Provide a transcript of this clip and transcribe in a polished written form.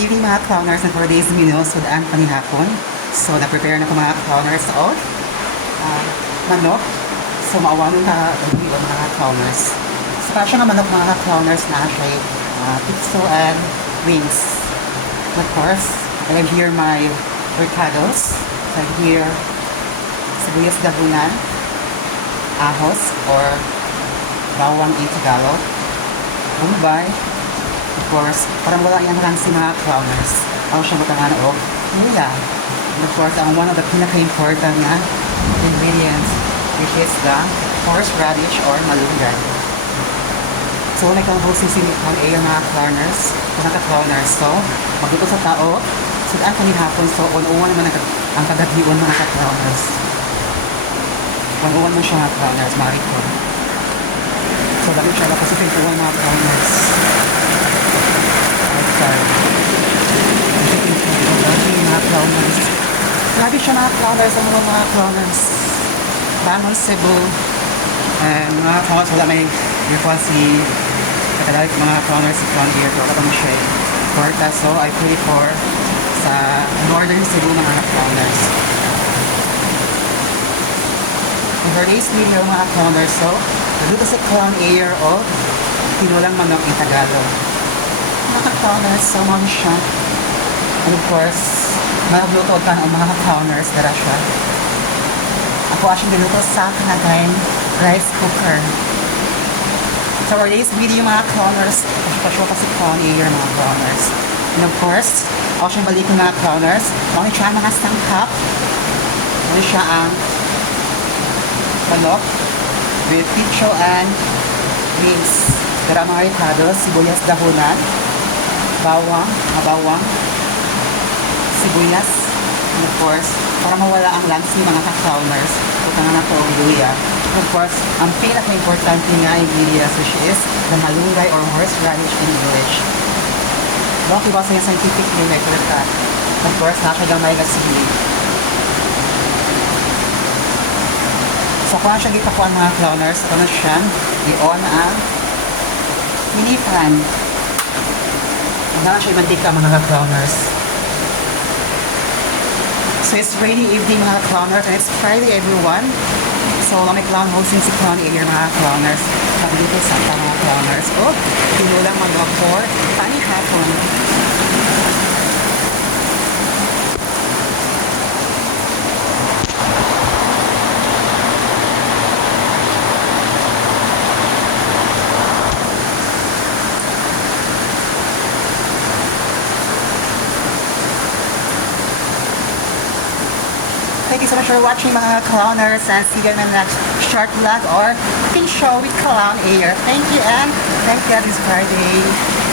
Good evening mga clowners, and for today's menu, sudaan kami hapon. So, na-prepare na ko mga clowners o manok. So, maawanon ka mga clowners. So, para siya nga manok mga clowners na siya pizzo and wings. And of course, I have here my ricados. I have here sibuyas dabunan, ahos or bawang in Tagalog, bombay. Of course, parang wala yan lang si mga clowners. Ako siya matangan o luya. And of course, ang one of the pinaka-important na ingredients, which is the horseradish or malunggay. So, may kang-host yung sinikon ay yung mga clowners, mga clowners. So, magluto sa tao, sudaan kami hapon. So, on-uwan naman ang kagadiwan mga clowners. On-uwan mo siya mga clowners, marikon. So, dami siya lang kasi pintuan mga clowners. Grabe siya mga clowners, ang mga clowners. Bangon Cebu. Mga clowners, wala may request si katalalit mga clowners si clown here. So, wala siya porta. So, I pray for sa Northern Cebu mga clowners. For today's video mga clowners, so, dito sa clown air o tinulang manok in Tagalog. Mga clowners, so mami siya. And of course, magluto ka ng mga clowners dara siya. Ako asing niluto sa kanagayang rice cooker. So for today's video mga clowners, pasyo pa si clown air mga clowners. And of course, ako siyang balik ko mga clowners. Mami siya mga sangkap. Mami siya ang manok with pizzo and wings. Dara mga ricados, sibuyas dahunan, bawang, sibuyas, and of course, para mawala ang lansi mga ka-clowners, putang na ito ang luya. And of course, ang pinaka-importante nga ingredients which is the malunggay or horseradish in English. Bakit ba sa yung scientific name ay kulata? Of course, nakagamay na sili. So, kung siya gipakuan mga clowners, ano siya, i-on ang mini-pan. Hanggang siya mantika mga clowners. So it's rainy evening mga clowners and it's Friday everyone. So may clown hosting si clown area mga clowners. Sabi dito sa mga clowners. Oh, tinulang manok for panihapon. Thank you so much for watching mga clowners and see you in the next short vlog or cooking show with Clown Air. Thank you and thank you this Friday.